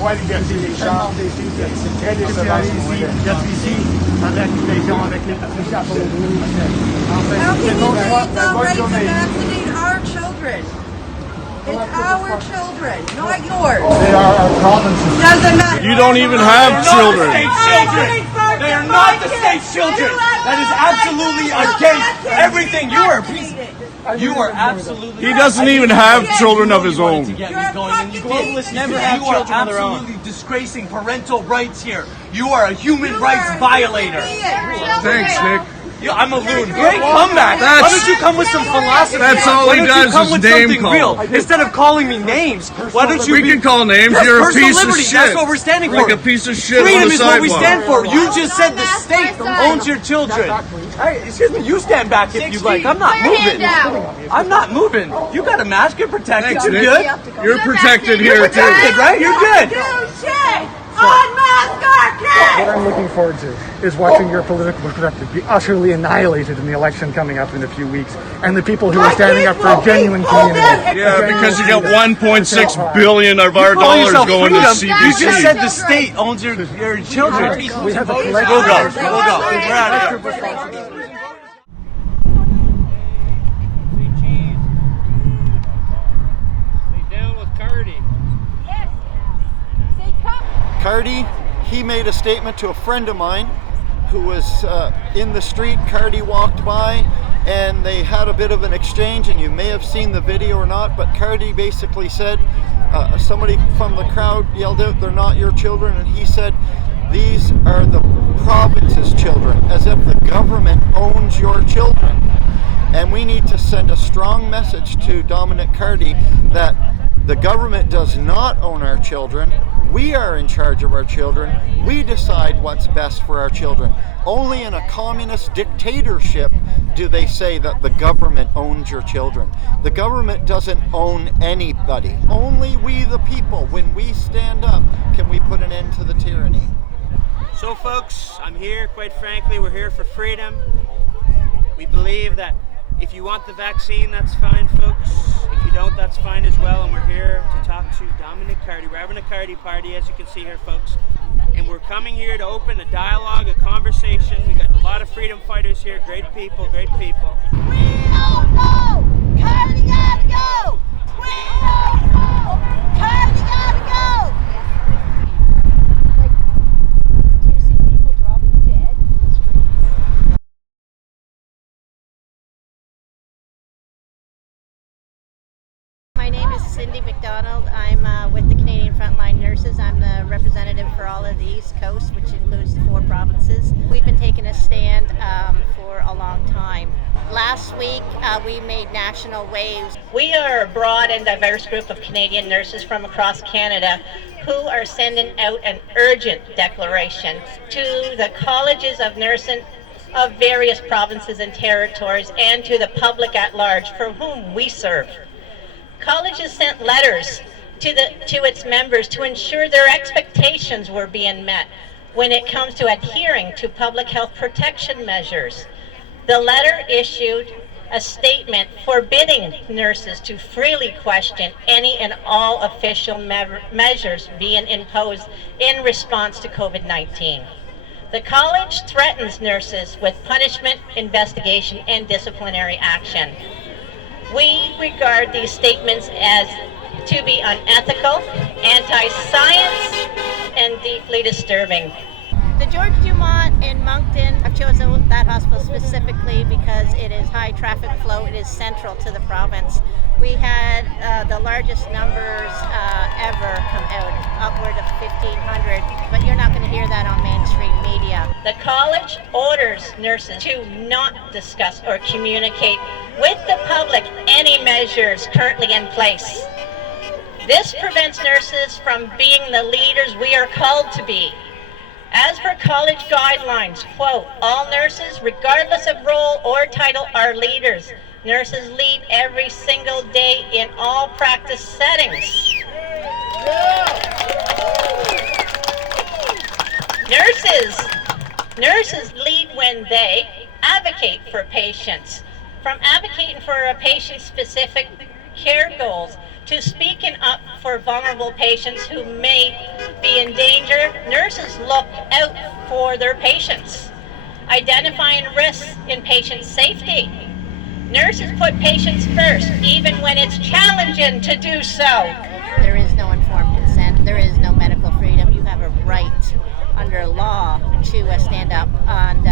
Ouais, les gars, les chars, ici, avec les gens, avec les chapeaux. How can you say it's all right to vaccinate our children? It's our children, not yours. They are our provinces. Doesn't matter. You don't even have children. They are not the state's children. That is absolutely against everything. You are a piece. You are absolutely. He doesn't even have children of his own. Globalists never have children of their own. You are absolutely disgracing parental rights here. You are a human rights violator. Thanks, Nick. Yeah, I'm a loon. Great comeback. Why don't you come with some philosophy? That's all he does is name call. Real? Instead of calling me names, why don't you? We can call names. You're a piece of shit. That's what we're standing for. Like a piece of shit Freedom on the is what we sidewalk. stand for. You just said the state owns your children. Hey, excuse me. You stand back if you like. I'm not moving. I'm not moving. You got a mask. You're protected. Thanks, You're Nick. good. You're protected here You're protected, too. right? You're good. Unmask our kids! What I'm looking forward to is watching your political perspective be utterly annihilated in the election coming up in a few weeks, and the people who are standing up for a genuine community. Yeah, because you got 1.6 billion of our dollars going to CBC. You just said the state owns your children. We have a We'll go. We'll go. We're out of here. Cardy, he made a statement to a friend of mine who was in the street. Cardy walked by and they had a bit of an exchange, and you may have seen the video or not, but Cardy basically said, somebody from the crowd yelled out, "They're not your children," and he said, "These are the province's children," as if the government owns your children. And we need to send a strong message to Dominic Cardy that the government does not own our children. We are in charge of our children. We decide what's best for our children. Only in a communist dictatorship do they say that the government owns your children. The government doesn't own anybody. Only we the people, when we stand up, can we put an end to the tyranny. So folks, I'm here, quite frankly, we're here for freedom. We believe that if you want the vaccine, that's fine, folks. If you don't, that's fine as well. And we're here to talk to Dominic Cardy. We're having a Cardy party, as you can see here, folks. And we're coming here to open a dialogue, a conversation. We got a lot of freedom fighters here, great people, great people. We don't know! Cardy gotta go! We don't know! Cardy gotta go! Do you see people dropping dead in the streets? My name is Cindy McDonald. I'm with the Canadian Frontline Nurses. I'm the representative for all of the East Coast, which includes the 4 provinces. We've been taking a stand for a long time. Last week, we made national waves. We are a broad and diverse group of Canadian nurses from across Canada who are sending out an urgent declaration to the colleges of nursing of various provinces and territories and to the public at large for whom we serve. Colleges sent letters to its members to ensure their expectations were being met when it comes to adhering to public health protection measures. The letter issued a statement forbidding nurses to freely question any and all official measures being imposed in response to COVID-19. The college threatens nurses with punishment, investigation, and disciplinary action. We regard these statements as to be unethical, anti-science, and deeply disturbing. The George Dumont in Moncton, I've chosen that hospital specifically because it is high traffic flow. It is central to the province. We had the largest numbers ever come out, upward of 1,500, but you're not going to hear that on mainstream media. The college orders nurses to not discuss or communicate with the public any measures currently in place. This prevents nurses from being the leaders we are called to be. As per college guidelines, quote, all nurses, regardless of role or title, are leaders. Nurses lead every single day in all practice settings. Nurses lead when they advocate for patients. From advocating for a patient-specific care goals to speaking up for vulnerable patients who may be in danger, nurses look out for their patients, identifying risks in patient safety. Nurses put patients first, even when it's challenging to do so. There is no informed consent. There is no medical freedom. You have a right under law to stand up and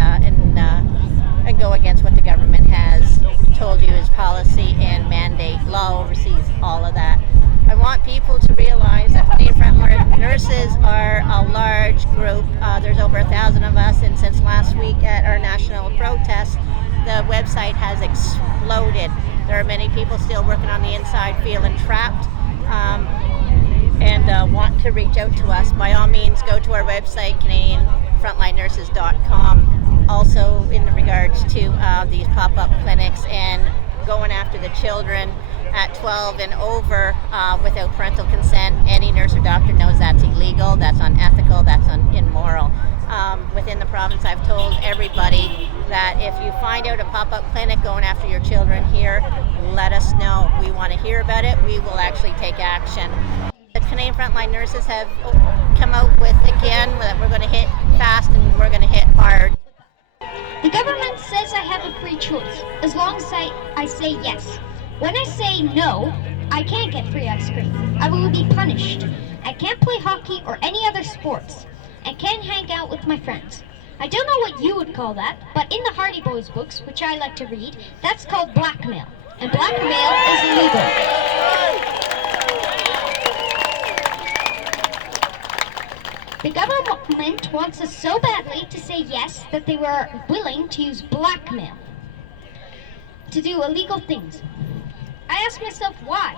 go against what the government has told you is policy and mandate. Law oversees all of that. I want people to realize that Canadian Frontline Nurses are a large group. There's over 1,000 of us, and since last week at our national protest, the website has exploded. There are many people still working on the inside feeling trapped and want to reach out to us. By all means, go to our website, CanadianFrontlineNurses.com. Also in regards to these pop-up clinics and going after the children at 12 and over without parental consent. Any nurse or doctor knows that's illegal, that's unethical, that's immoral. Within the province, I've told everybody that if you find out a pop-up clinic going after your children here, let us know. We want to hear about it. We will actually take action. The Canadian Frontline Nurses have come out with, again, that we're going to hit fast and we're going to hit hard. The government says I have a free choice, as long as I say yes. When I say no, I can't get free ice cream. I will be punished. I can't play hockey or any other sports. I can't hang out with my friends. I don't know what you would call that, but in the Hardy Boys books, which I like to read, that's called blackmail. And blackmail is illegal. The government wants us so badly to say yes that they were willing to use blackmail to do illegal things. I ask myself why?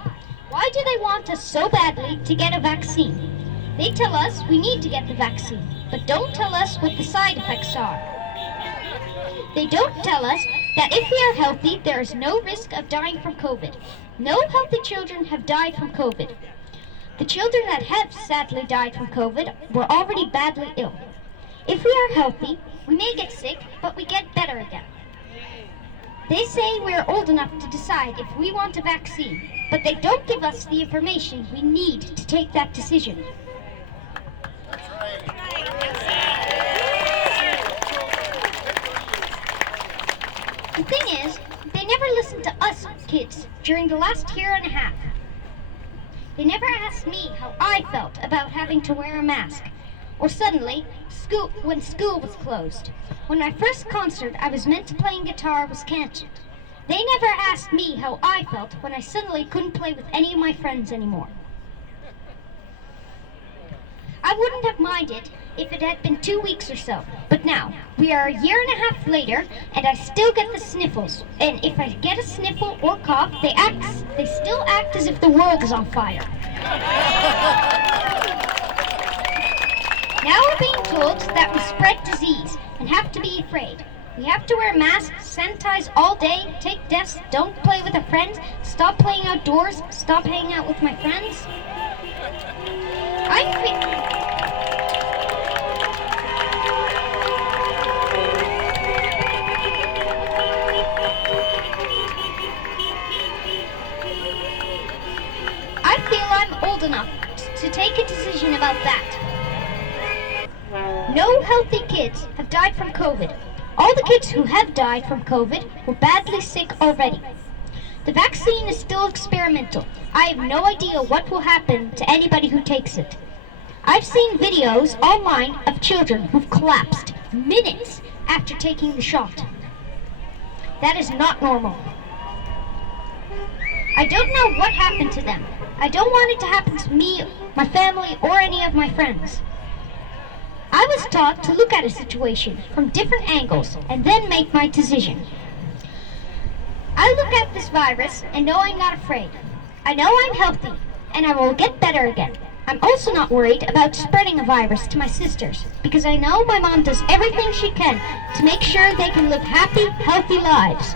Why do they want us so badly to get a vaccine? They tell us we need to get the vaccine, but don't tell us what the side effects are. They don't tell us that if we are healthy, there is no risk of dying from COVID. No healthy children have died from COVID. The children that have sadly died from COVID were already badly ill. If we are healthy, we may get sick, but we get better again. They say we are old enough to decide if we want a vaccine, but they don't give us the information we need to take that decision. The thing is, they never listened to us kids during the last year and a half. They never asked me how I felt about having to wear a mask, or suddenly, when school was closed. When my first concert I was meant to play guitar was cancelled. They never asked me how I felt when I suddenly couldn't play with any of my friends anymore. I wouldn't have minded if it had been 2 weeks or so, but now, we are a year and a half later, and I still get the sniffles. And if I get a sniffle or cough, they still act as if the world is on fire. Now we're being told that we spread disease and have to be afraid. We have to wear masks, sanitize all day, take tests, don't play with our friends, stop playing outdoors, stop hanging out with my friends. I feel I'm old enough to take a decision about that. No healthy kids have died from COVID. All the kids who have died from COVID were badly sick already. The vaccine is still experimental. I have no idea what will happen to anybody who takes it. I've seen videos online of children who've collapsed minutes after taking the shot. That is not normal. I don't know what happened to them. I don't want it to happen to me, my family, or any of my friends. I was taught to look at a situation from different angles and then make my decision. I look at this virus and know I'm not afraid. I know I'm healthy and I will get better again. I'm also not worried about spreading a virus to my sisters because I know my mom does everything she can to make sure they can live happy, healthy lives.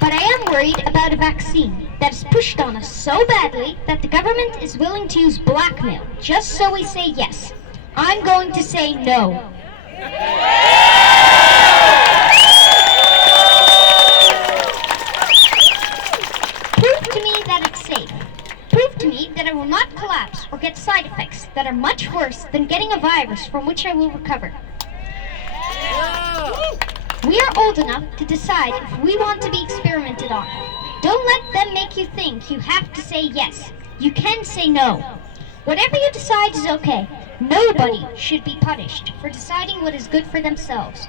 But I am worried about a vaccine that is pushed on us so badly that the government is willing to use blackmail just so we say yes. I'm going to say no. to me that it's safe. Prove to me that I will not collapse or get side effects that are much worse than getting a virus from which I will recover. We are old enough to decide if we want to be experimented on. Don't let them make you think you have to say yes. You can say no. Whatever you decide is okay. Nobody should be punished for deciding what is good for themselves.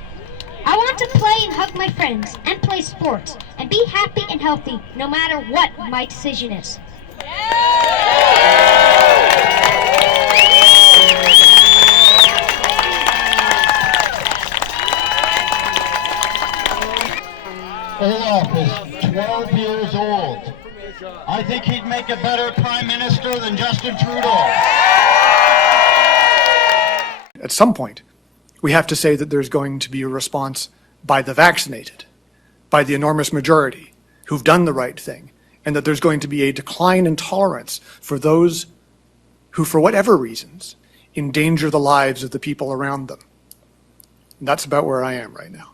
I want to play and hug my friends and play sports and be happy and healthy no matter what my decision is. Olaf is 12 years old. I think he'd make a better prime minister than Justin Trudeau. At some point, we have to say that there's going to be a response by the vaccinated, by the enormous majority who've done the right thing, and that there's going to be a decline in tolerance for those who, for whatever reasons, endanger the lives of the people around them. And that's about where I am right now.